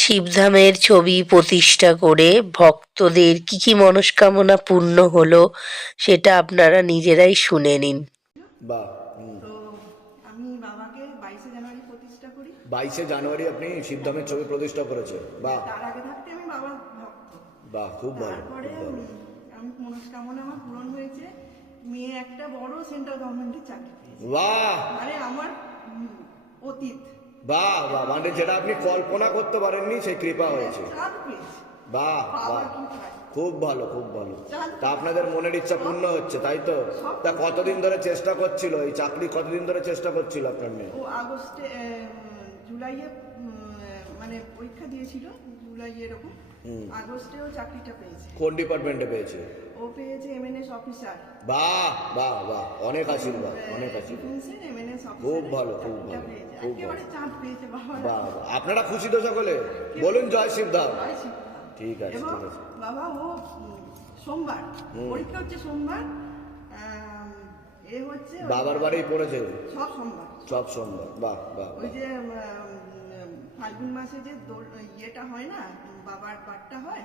শিবধামের ছবি প্রতিষ্ঠা করে ভক্তদের কি কি মনস্কামনা পূর্ণ হলো সেটা আপনারা নিজেরাই শুনে নিন। বাহ আমি বাবাকে বাইশে জানুয়ারি প্রতিষ্ঠা করি। বাইশে জানুয়ারি আপনি শিবধামের ছবি প্রতিষ্ঠা করেছেন। বাহ তার আগে থাকতে আমি বাবার ভক্ত। বাহ খুব ভালো তারপরে খুব ভালো। আমি মনস্কামনা আমার পূরণ হয়েছে। মেয়ে একটা বড় সেন্ট্রাল গভর্নমেন্টের চাকরি পেয়েছে। বাহ! মানে আমার অতীত। বাহ বাহ মানে যেটা আপনি কল্পনা করতে পারেননি সেই কৃপা হয়েছে। খুব ভালো খুব ভালো। তা আপনাদের মনের ইচ্ছা পূর্ণ হচ্ছে তাই তো? তা কতদিন ধরে চেষ্টা করছিল এই চাকরি কতদিন ধরে চেষ্টা করছিল আপনার মেয়ে? আগস্টে জুলাইয়ে মানে পরীক্ষা দিয়েছিল জুলাই এরকম। আগস্টে ও চাকরিটা পেয়েছে। কোন ডিপার্টমেন্টে পেয়েছে? ও পেয়েছে এমএনএস অফিসার বাহ বাহ বাহ। অনেক আশীর্বাদ অনেক আশীর্বাদ। খুব ভালো, খুব ভালো, খুব একেবারে চাঁদ পেয়েছে বাবা বাহ বাহ। আপনারা খুশি তো সকলে? বলুন জয় শিবধাম জয় ঠিক আছে ঠিক আছে। বাবা ও সোমবার পরীক্ষা হচ্ছে সোমবার। এ হচ্ছে বাবার বাড়ি পড়েছে? সব সোমবার। সব সোমবার। বাহ বাহ ওই যে ফাল্গুন মাসে যে ইয়েটা হয় না? বাবার পাঠটা হয়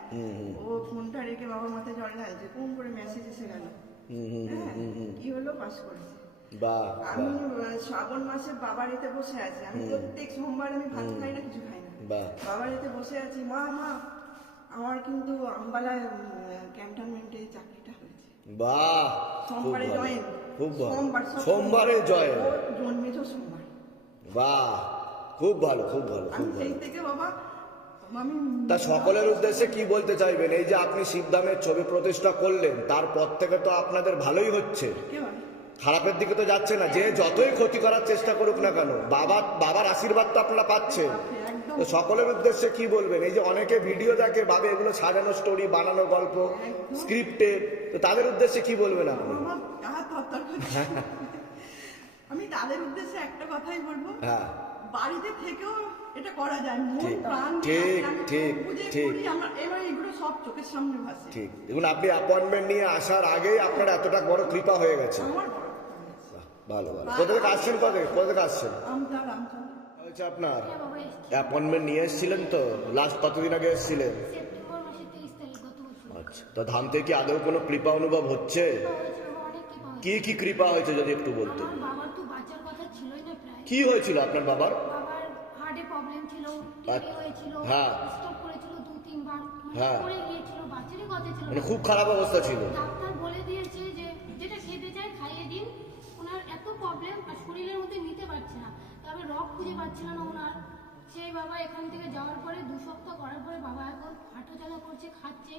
ও ফোনটা রেখে বাবার মাথায় জল ঢালছে কোন করে মেসেজ এসে গেল? হ্যাঁ, কি হলো পাস করেছে। আমি শ্রাবণ মাসে বাবার এতে বসে আছি আমি প্রত্যেক সোমবার আমি ভাত খাই না কিছু খাই না। বাবার এতে বসে আছি মা মা আমার কিন্তু আমবালায় ক্যান্টনমেন্টে চাকরিটা হয়েছে। বাহ! সোমবারে জয়েন। খুব ভালো। সোমবার সোমবারে জয় ও জন্মেছ সোমবার। বাহ! খুব ভালো খুব ভালো আমি সেই থেকে বাবা তা সকলের উদ্দেশ্যে কি বলতে চাইবেন? এই যে আপনি শিবধামের ছবি প্রতিষ্ঠা করলেন তারপর থেকে তো আপনাদের ভালোই হচ্ছে। খারাপের দিকে তো যাচ্ছে না। যে যতই ক্ষতি করার চেষ্টা করুক না কেন বাবা বাবার আশীর্বাদ তো আপনারা পাচ্ছেন। তো সকলের উদ্দেশ্যে কি বলবেন? এই যে অনেকে ভিডিও দেখে ভাবে এগুলো সাজানো স্টোরি বানানো গল্প স্ক্রিপ্টেড তো তাদের উদ্দেশ্যে কি বলবেন আপনি? করছে। আমি তাদের উদ্দেশ্যে একটা কথাই বলব। হ্যাঁ। বাড়িতে থেকেও এটা করা যায়। মন ঠিক, প্রাণ ঠিক, ঠিক, ঠিক। আমার এবার এগুলো সব চোখের সামনে ভাসে। ঠিক। দেখুন আপনি অ্যাপয়েন্টমেন্ট নিয়ে আসার আগেই আপনার এতটা বড় কৃপা হয়ে গেছে। ভালো ভালো। কোথা থেকে আসছেন কোথা থেকে কোথা থেকে আসছেন? আমতা হয়েছে আপনার। অ্যাপয়েন্টমেন্ট নিয়ে এসেছিলেন তো? লাস্ট কতদিন আগে এসেছিলেন? আচ্ছা তো ধাম থেকে কি আদৌ কোনো কৃপা অনুভব হচ্ছে? হয়েছে কি কি কৃপা হয়েছে যদি একটু বলতে কি হয়েছিল আপনার বাবার বাবার হার্টে প্রবলেম ছিল টিবি আচ্ছা। হয়েছিল হ্যাঁ। হ্যাঁ। ছিল মানে খুব খারাপ অবস্থা ছিল। ডাক্তার বলে দিয়েছে যে যেটা খেতে চায় খাইয়ে দিন। ওনার এত প্রবলেম আর শরীরের মধ্যে নিতে পারছে না। তবে রক খুঁজে পাচ্ছিল না ওনার। সেই বাবা এখান থেকে যাওয়ার পরে দু সপ্তাহ করার পরে বাবা এখন হাঁটাচলা করছে খাচ্ছে।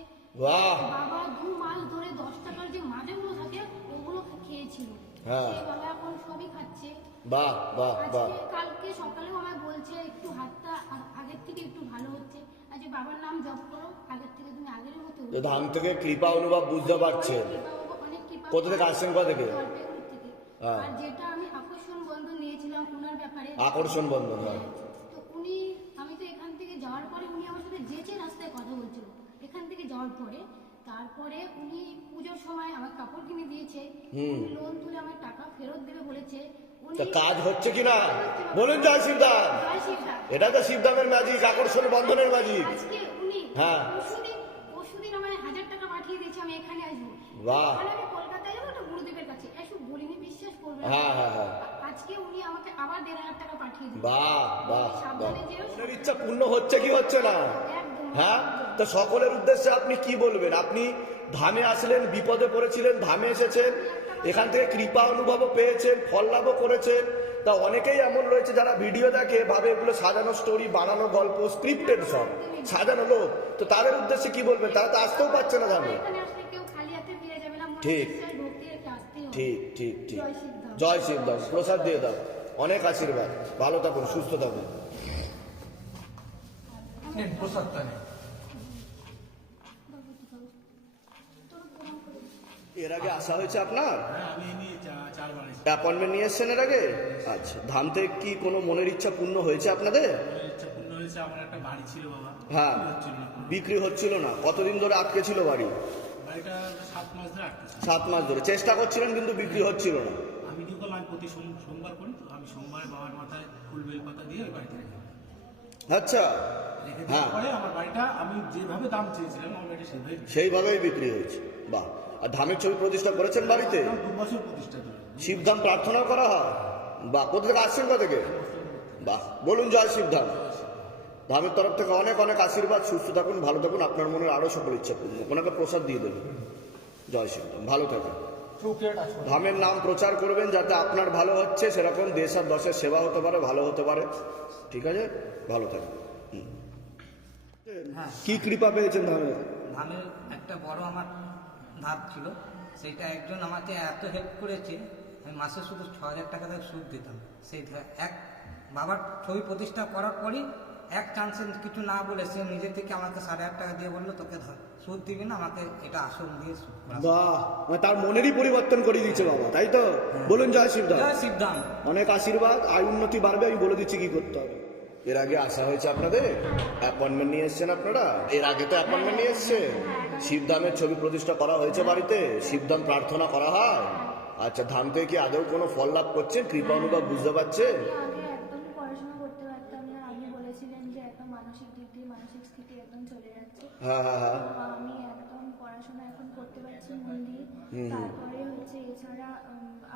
বাবা দু মাস ধরে দশ টাকার যে মাঝেগুলো থাকে ওগুলো খেয়েছিল। হ্যাঁ। সেই বাবা এখন সবই খাচ্ছে। বাহ বাহ বাহ। কালকে সকালেও আমায় বলছে একটু হাতটা আগের থেকে একটু ভালো হচ্ছে। আজকে বাবার নাম জপ করো আগের থেকে তুমি আগের মতো ধাম থেকে কৃপা অনুভব বুঝতে কৃপা- কোথা থেকে আসছেন কোথা থেকে? হ্যাঁ। আর যেটা আমি আকর্ষণ বন্ধ নিয়েছিলাম ওনার ব্যাপারে। আকর্ষণ বন্ধন হয়। তো উনি আমি তো এখান থেকে যাওয়ার পরে উনি আমার সাথে যেচে রাস্তায় কথা বলছিল। এখান থেকে যাওয়ার পরে তারপরে উনি পুজোর সময় আমার কাপড় কিনে দিয়েছে। লোন তুলে আমার টাকা ফেরত দেবে বলেছে। তা কাজ হচ্ছে কি না বলুন জয় জয় শিবরাম। এটা তো শিবদামের ম্যাজিক আকর্ষণ বন্ধনের ম্যাজিক হ্যাঁ। বাহ। হ্যাঁ, হ্যাঁ, হ্যাঁ। বাহ বাহ ইচ্ছা পূর্ণ হচ্ছে কি হচ্ছে না? হ্যাঁ? তো সকলের উদ্দেশ্যে আপনি কি বলবেন? আপনি ধামে আসলেন বিপদে পড়েছিলেন ধামে এসেছেন? এখান থেকে কৃপা অনুভবও পেয়েছেন ফল লাভও করেছেন। তা অনেকেই এমন রয়েছে যারা ভিডিও দেখে ভাবে এগুলো সাজানো স্টোরি বানানো গল্প স্ক্রিপ্টেড সব সাজানো লোক। তো তাদের উদ্দেশ্যে কি বলবেন? তারা তো আসতেও পারছে না ধামে এখানে আসলে কেউ খালি হাতে ফিরে যাবে না মনে ঠিক। ঠিক ঠিক ঠিক। জয় শিবদাস প্রসাদ দিয়ে দাও। অনেক আশীর্বাদ। ভালো থাকুন সুস্থ থাকুন। প্রসাদটা নেন। এর আগে আসা হয়েছে আপনার? হ্যাঁ অ্যাপয়েন্টমেন্ট নিয়ে এসছেন এর আগে? আচ্ছা ধাম থেকে কি কোনো মনের ইচ্ছা পূর্ণ হয়েছে আপনাদের? আমার ইচ্ছা হয়েছে আমার একটা বাড়ি ছিল বাবা। হ্যাঁ বিক্রি হচ্ছিল না কতদিন ধরে আটকে ছিল বাড়ি? বাড়িটা সাত মাস ধরে সাত মাস ধরে। চেষ্টা করছিলেন কিন্তু বিক্রি হচ্ছিল না। আমি কি করলাম আমি প্রতি সোম- সোমবার করি তো আমি সোমবারে বাবার মাথায় ফুল বেল পাতা দিয়ে বাড়িতে রেখে আচ্ছা। হ্যাঁ। আমার বাড়িটা আমি যেভাবে দাম চেয়েছিলাম সেইভাবেই বিক্রি হয়েছে। বাহ। আর ধামের ছবি প্রতিষ্ঠা করেছেন বাড়িতে? শিবধাম প্রার্থনা করা হয়। বা কোথা থেকে আসছেন কোথা থেকে বাহ বলুন জয় শিবধাম। ধামের তরফ থেকে অনেক অনেক আশীর্বাদ। সুস্থ থাকুন ভালো থাকুন। আপনার মনের আরও সকল ইচ্ছা পূর্ণ ওনাকে প্রসাদ দিয়ে দেবেন। জয় শিবধাম। ভালো থাকুন। ধামের নাম প্রচার করবেন যাতে আপনার ভালো হচ্ছে। সেরকম দেশ আর দশের সেবা হতে পারে ভালো হতে পারে। ঠিক আছে? ভালো থাকুন। হ্যাঁ। কি কৃপা পেয়েছেন ধামের ধানের একটা বড় আমার ধাপ ছিল সেটা একজন আমাকে এত হেল্প করেছে আমি মাসে শুধু ছ হাজার টাকা দিয়ে সুদ দিতাম। সেই এক বাবার ছবি প্রতিষ্ঠা করার পরই এক চান্সে কিছু না বলে সে নিজে থেকে আমাকে সাড়ে আট টাকা দিয়ে বলল তোকে ধর সুদ দিবি না আমাকে এটা আসল দিয়ে বাহ মানে তার মনেরই পরিবর্তন করে দিয়েছে বাবা তাই তো? বলুন জয় শিবধাম জয় শিবধাম অনেক আশীর্বাদ আর উন্নতি বাড়বে আমি বলে দিচ্ছি কি করতে হবে। এর আগে আসা হয়েছে আপনাদের? অ্যাপয়েন্টমেন্ট নিয়ে এসছেন আপনারা? এর আগে তো অ্যাপয়েন্টমেন্ট নিয়ে এসছে। শিবধামের ছবি প্রতিষ্ঠা করা হয়েছে বাড়িতে? শিবধাম প্রার্থনা করা হয়? আচ্ছা ধাম থেকে কি আদৌ কোনো ফল লাভ করছেন? কৃপা অনুভব বুঝতে পারছেন? আমি আগে একদমই পড়াশোনা করতে পারতাম না। আপনি বলেছিলেন যে একদম মানসিক দিক দিয়ে মানসিক স্থিতি একদম চলে যাচ্ছে। হ্যাঁ হ্যাঁ হ্যাঁ। তো আমি একদম পড়াশোনা এখন করতে পারছি মন দিয়ে তারপরে হচ্ছে এছাড়া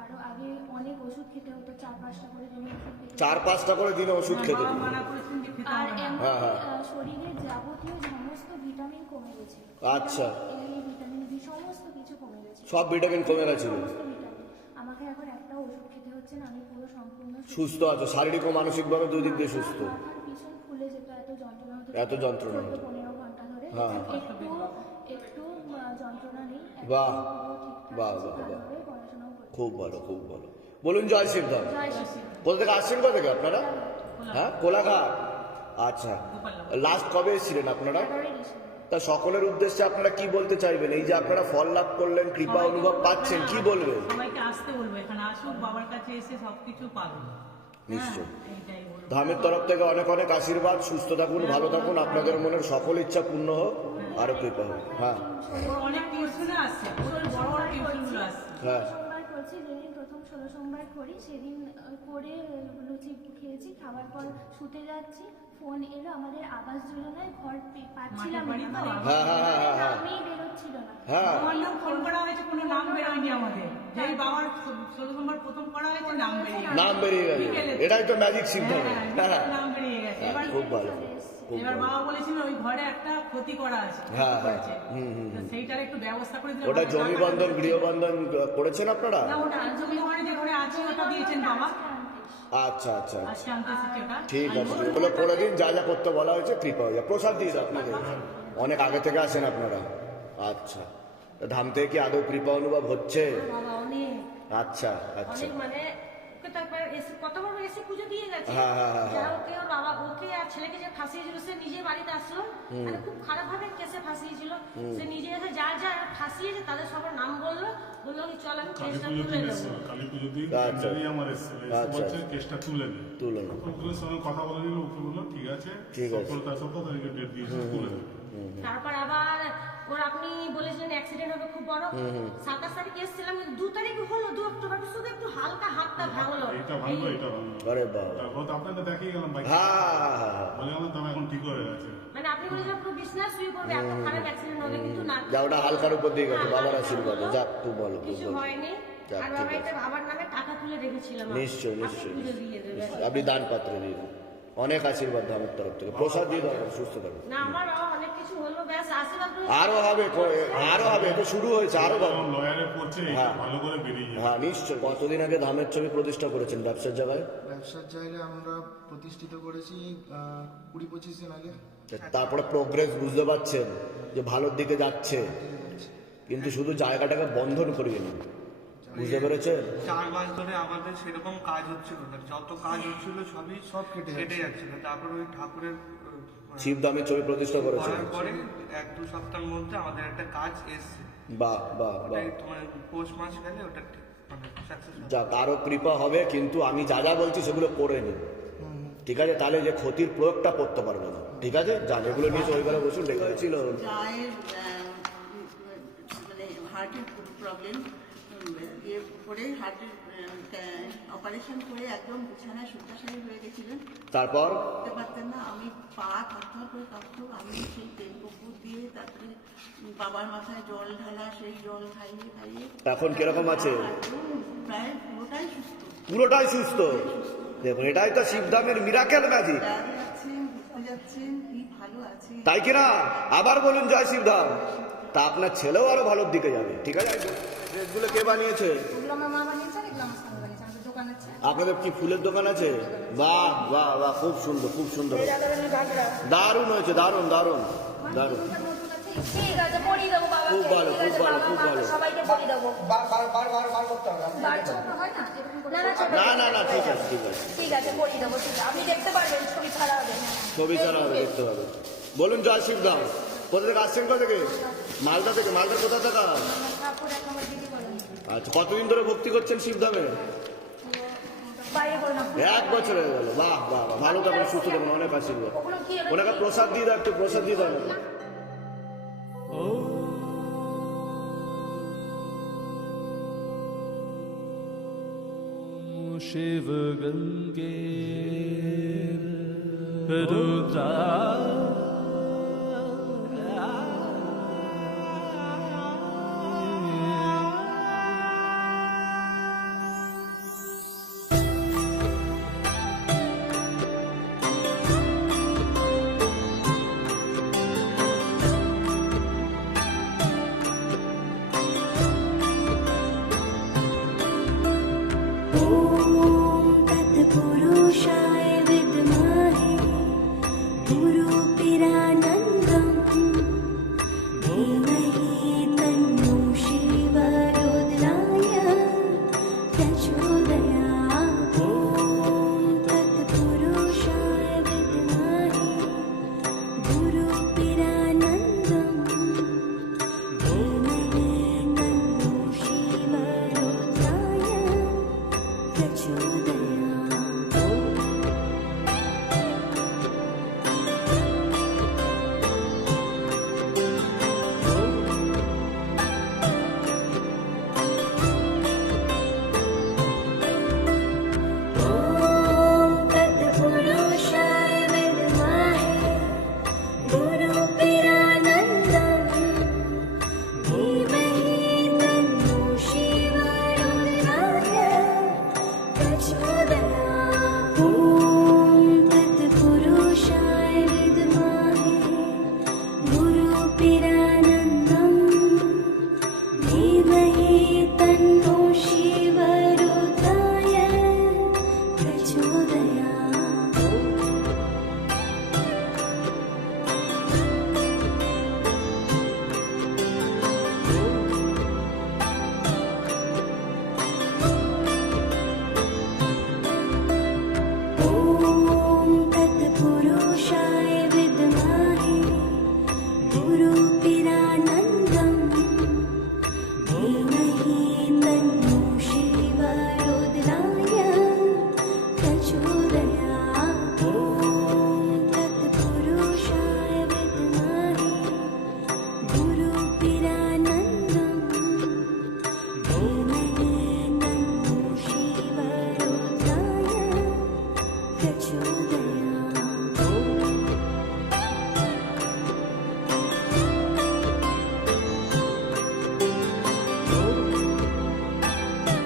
আরও আগে অনেক ওষুধ খেতে হতো চার পাঁচটা করে দিনে ওষুধ খেতে চার পাঁচটা করে দিনে ওষুধ খেতে দিন। আর হ্যাঁ, হ্যাঁ। শরীরের যাবতীয় সমস্ত ভিটামিন কমে গেছে। আচ্ছা। ভিটামিন বি সমস্ত কিছু কমে গেছে। সব ভিটামিন কমে ভিটামিন আমাকে এখন একটা ওষুধ খেতে হচ্ছে না আমি পুরো সম্পূর্ণ সুস্থ। আছো শারীরিক ও মানসিকভাবে দুই দিক দিয়ে সুস্থ। পিছন ফুলে যেত এত যন্ত্রণা হতো এত যন্ত্রণা হতো। ঘণ্টা ধরে হ্যাঁ। একটু একটু যন্ত্রণা নেই বাহ। বাহ, বাহ, বাহ। খুব ভালো খুব ভালো। বলুন জয় শিবধাম। কোথা থেকে আসছেন কোথা থেকে আপনারা? হ্যাঁ কোলাঘাট। আচ্ছা লাস্ট কবে এসেছিলেন আপনারা? তা সকলের উদ্দেশ্যে আপনারা কি বলতে চাইবেন? এই যে আপনারা ফল লাভ করলেন কৃপা অনুভব পাচ্ছেন কি বলবেন? সবাইকে আসতে বলব এখানে আসুক বাবার কাছে এসে সবকিছু পাবে। নিশ্চয় ধামের তরফ থেকে অনেক অনেক আশীর্বাদ সুস্থ থাকুন ভালো থাকুন আপনাদের মনের সকল ইচ্ছা পূর্ণ হোক আরও কৃপা হোক। হ্যাঁ। অনেক টিউশনে আসছে বড় বড় টিউশনগুলো আসছে হ্যাঁ। করছি যেদিন প্রথম ষোলো সোমবার করি সেদিন করে লুচি খেয়েছি খাবার পর শুতে যাচ্ছি ফোন এলো আমাদের আবাস যোজনায় ঘর পে- পাচ্ছিলাম না। মানে হ্যাঁ, হ্যাঁ, হ্যাঁ, হ্যাঁ, হ্যাঁ। বেরোচ্ছিল না। হ্যাঁ। আমার নাম ফোন করা হয়েছে কোনো নাম বেরোয়নি আমাদের। যেই বাবার ষোলো নম্বর প্রথম করা হয়েছে নাম বেরিয়ে নাম বেরিয়ে গেছে। বিকেলে। এটাই তো ম্যাজিক সিদ্ধান্ত হ্যাঁ, হ্যাঁ। নাম বেরিয়ে গেছে। এবার খুব ভালো। এবার বাবা বলেছিল ওই ঘরে একটা ক্ষতি করা আছে হ্যাঁ, হ্যাঁ। হুম, হুম, সেইটার একটু ব্যবস্থা করে দিলে ওটা ভালো। জমি বন্ধন গৃহবন্ধন করেছেন আপনারা? না ওটা জমি ঘরে যে ঘরে আছে ওটা দিয়েছেন বাবা। আচ্ছা আচ্ছা। ঠিক আছে ওগুলো করে দিন যা যা করতে বলা হয়েছে কৃপা হয়ে প্রসাদ দিয়ে দাও আপনাদের। অনেক আগে থেকে আসেন আপনারা। আচ্ছা। ধাম থেকে কি আদৌ কৃপা অনুভব হচ্ছে? আচ্ছা আচ্ছা। মানে ওকে তো একবার এসে কতবার এসে পুজো দিয়ে গেছে। হ্যাঁ, হ্যাঁ, হ্যাঁ, যা ওকে ওর বাবা ওকে আর ছেলেকে যে ফাঁসিয়েছিল সে নিজে বাড়িতে আসলো। মানে খুব খারাপ ভাবে কেসে ফাঁসিয়েছিল। সে নিজে এসে যার যা ফাঁসিয়েছে তাদের সবার নাম বলল। বলল কি চল আমি কালী কেসটা পুজো তুলে নেব। কালী পুজো দিন আচ্ছা। আমার এসেছিল আচ্ছা। বলছে কেসটা তুলে নে। তুলে নাও। উকিলের সঙ্গে কথা বলে নিল উকিল বলল ঠিক আছে ঠিক আছে। সতেরো তার তারিখে ডেট দিয়েছে তুলে তারপর আবার ওর আপনি বলেছিলেন অ্যাক্সিডেন্ট হবে খুব বড়। সাতাশ তারিখ এসেছিলাম দু তারিখ হলো দু অক্টোবর শুধু একটু হালকা হাতটা ভাঙলো। এটা ভাঙলো এটা ভাঙলো। আরে বাবা। তারপর তো আপনাকে দেখিয়ে গেলাম বাইক হ্যাঁ হ্যাঁ, হ্যাঁ, হ্যাঁ। বলে এখন ঠিক হয়ে গেছে। মানে আপনি বলেছিলেন পুরো বিছনায় শুয়ে পড়বে এত খারাপ অ্যাক্সিডেন্ট হবে কিন্তু না। যা ওটা হালকার উপর দিয়ে গেছে বাবার আশীর্বাদে। যাক ভালো খুব কিছু হয়নি। আর বাবা এটা বাবার নামে টাকা তুলে রেখেছিলাম। নিশ্চয় আপনি নিশ্চয় দিয়ে দেবেন। আপনি দান পাত্রে দিয়ে। অনেক আশীর্বাদ ধামের তরফ থেকে। প্রসাদ দিয়ে দেওয়া সুস্থ আমার রয়েছে। আরও হবে আরও হবে তো শুরু হয়েছে আরও হ্যাঁ। ভালো করে বেরিয়ে যাবে। হ্যাঁ নিশ্চয়। কতদিন আগে ধামের ছবি প্রতিষ্ঠা করেছেন ব্যবসার জায়গায়? ব্যবসার জায়গায় আমরা প্রতিষ্ঠিত করেছি আহ, কুড়ি পঁচিশ দিন আগে। তারপরে প্রোগ্রেস বুঝতে পারছেন যে ভালোর দিকে যাচ্ছে। কিন্তু শুধু জায়গাটাকে বন্ধন করিয়ে নিন। বুঝতে পেরেছেন? চার মাস ধরে আমাদের সেরকম কাজ হচ্ছিল না। যত কাজ হচ্ছিল সবই সব কেটে কেটে যাচ্ছে। যাচ্ছিল। তারপর ওই ঠাকুরের আহ, শিবধামের ছবি প্রতিষ্ঠা করেছেন। করার পরে এক দু সপ্তাহের মধ্যে আমাদের একটা কাজ এসছে। বাহ বাহ বাহ। তোমার পৌষ মাস গেলে ওটা ঠিক মানে যা তারও কৃপা হবে কিন্তু আমি যা যা বলছি সেগুলো করে নিন। ঠিক আছে? তাহলে যে ক্ষতির প্রয়োগটা করতে পারবে না। ঠিক আছে? যা যেগুলো নিয়ে ওইগুলো বসুন লেখা আহ, মানে হার্টের প্রবলেম ইয়ে করে হার্টের অপারেশন করে একদম বিছানায় শয্যাশায়ী হয়ে গেছিলেন। তারপর? করতে পারতেন না আমি পা থরথর করে কাঁপতো আমি সেই তেল কপুর দিয়ে তারপরে বাবার মাথায় জল ঢালা সেই জল খাইয়ে খাইয়ে এখন কীরকম আছে? প্রায় পুরোটাই সুস্থ। পুরোটাই সুস্থ? দেখুন এটাই তো শিবধামের মিরাকেল ম্যাজিক তাই কিনা আবার বলুন জয় শিবধাম। তা আপনার ছেলেও আরও ভালোর দিকে যাবে। ঠিক আছে? ড্রেসগুলো কে বানিয়েছে? এগুলো আমার মা বানিয়েছে এগুলো আমার স্বামী বানিয়েছে। আমাদের দোকান আছে। আপনাদের কি ফুলের দোকান আছে? বাহ বাহ বাহ খুব সুন্দর খুব সুন্দর। দারুণ হয়েছে দারুণ দারুণ দারুণ। ঠিক আছে। পড়িয়ে দেবো বাবা খুব ভালো খুব ভালো খুব ভালো। সবাইকে পড়িয়ে দেবো। বার বার বার বার বার করতে হবে। বার ছোট হয় না? না, না, না না না ঠিক আছে ঠিক আছে ঠিক আছে। পড়িয়ে দেবো ঠিক আছে। আপনি দেখতে পারবেন ছবি ছাড়া হবে। ছবি ছাড়া হবে দেখতে হবে বলুন জয় শিবধাম কোথা থেকে আসছেন কোথা থেকে? মালদা থেকে মালদা কোথা থেকে ঠাকুর এক নম্বর দিদি বলেন আচ্ছা কতদিন ধরে ভক্তি করছেন শিবধামে এক বছর হয়ে গেল। বাহ বাহ ভালো থাকবেন সুস্থ থাকবেন অনেক আশীর্বাদ। ওনাকে প্রসাদ দিয়ে রাখতে একটু প্রসাদ দিয়ে দাও। শিব গঙ্গে রুদ্রা get you there.